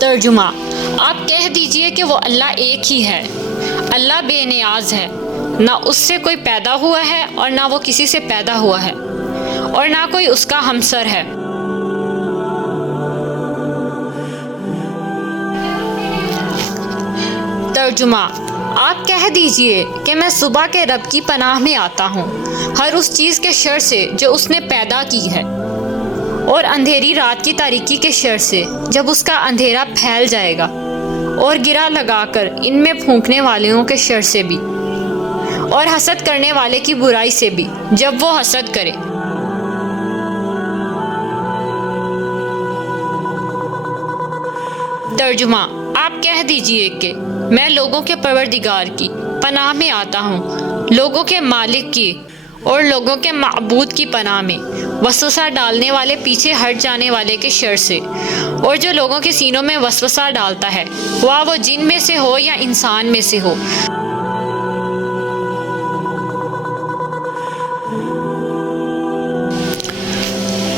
ترجمہ: آپ کہہ دیجئے کہ وہ اللہ ایک ہی ہے۔ اللہ بے نیاز ہے، نہ اس سے کوئی پیدا ہوا ہے اور نہ وہ کسی سے پیدا ہوا ہے، اور نہ کوئی اس کا ہمسر ہے۔ ترجمہ: آپ کہہ دیجئے کہ میں صبح کے رب کی پناہ میں آتا ہوں ہر اس چیز کے شر سے جو اس نے پیدا کی ہے، اور اندھیری رات کی تاریکی کے شر سے جب اس کا اندھیرا پھیل جائے گا، اور گرا لگا کر ان میں پھونکنے والوں کے شر سے بھی، اور حسد کرنے والے کی برائی سے بھی جب وہ حسد کرے۔ ترجمہ: آپ کہہ دیجئے کہ میں لوگوں کے پروردگار کی پناہ میں آتا ہوں، لوگوں کے مالک کی اور لوگوں کے معبود کی پناہ میں، وسوسہ ڈالنے والے پیچھے ہٹ جانے والے کے شر سے، اور جو لوگوں کے سینوں میں وسوسہ ڈالتا ہے، خواہ وہ جن میں سے ہو یا انسان میں سے ہو۔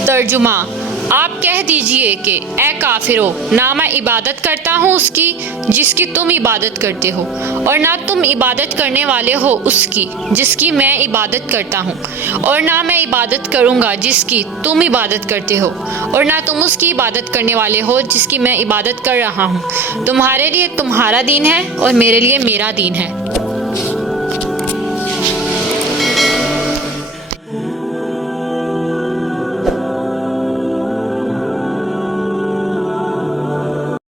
ترجمہ: آپ کہہ دیجئے کہ اے کافرو، نہ میں عبادت کرتا ہوں اس کی جس کی تم عبادت کرتے ہو، اور نہ تم عبادت کرنے والے ہو اس کی جس کی میں عبادت کرتا ہوں، اور نہ میں عبادت کروں گا جس کی تم عبادت کرتے ہو، اور نہ تم اس کی عبادت کرنے والے ہو جس کی میں عبادت کر رہا ہوں۔ تمہارے لیے تمہارا دین ہے اور میرے لیے میرا دین ہے۔